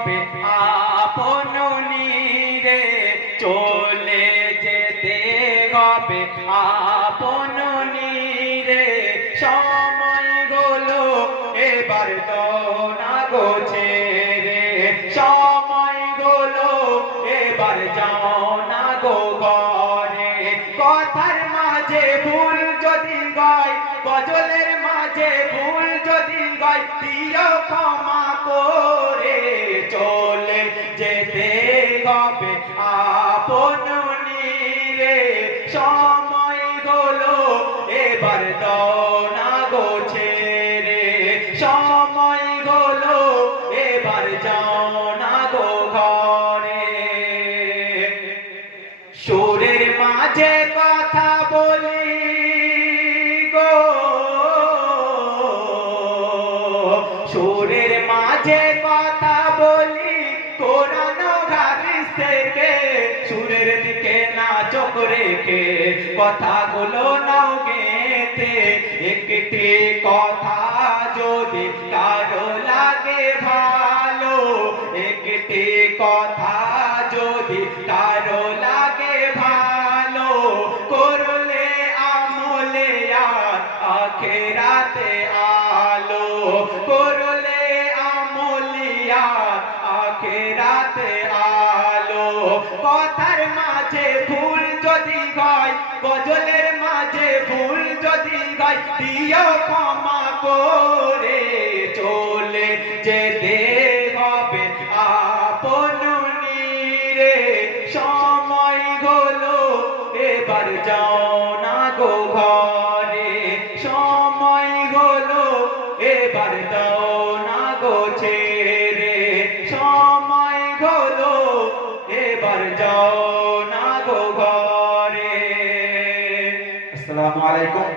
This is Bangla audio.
হবে আপন নীরে, চলে যেতে হবে আপন নীরে। সময়গুলো এবার দাও না গো ছেড়ে, সময়গুলো এবার যাও না গো ঘরে। কথার মাঝে ভুল যদি গায়, গজলের মাঝে ভুল যদি গায়, দিও ক্ষমা করে। চলে যেতে হবে আপন নীরে, সময়গুলো এবার দাও না গো ছেড়ে, সময়গুলো এবার যাও না গো ঘরে। সুরের মাঝে কথা বলি গো, সুরের মাঝে কথা বলি কোরআন হাদিস থেকে। সুরের দিকে না চোখ রেখে কথাগুলো নাও গেতে। একটি কথা যদি কারো লাগে ভালো, একটি কথা যদি কারো লাগে ভালো, করলে আমলে আর আখিরাতে আলো, করলে আমলিয়া আখিরাতে আলো। কথার মাঝে ভুল যদি গায়, গজলের মাঝে ভুল যদি গায়, দিও ক্ষমা করে। চলে যেতে হবে আপন নীরে, সময়গুলো এবার যাও না গো ঘরে, সময়গুলো এবার দাও না গো ছেড়ে, সময়গুলো এবার যাও না গো ঘরে। আসসালামু আলাইকুম।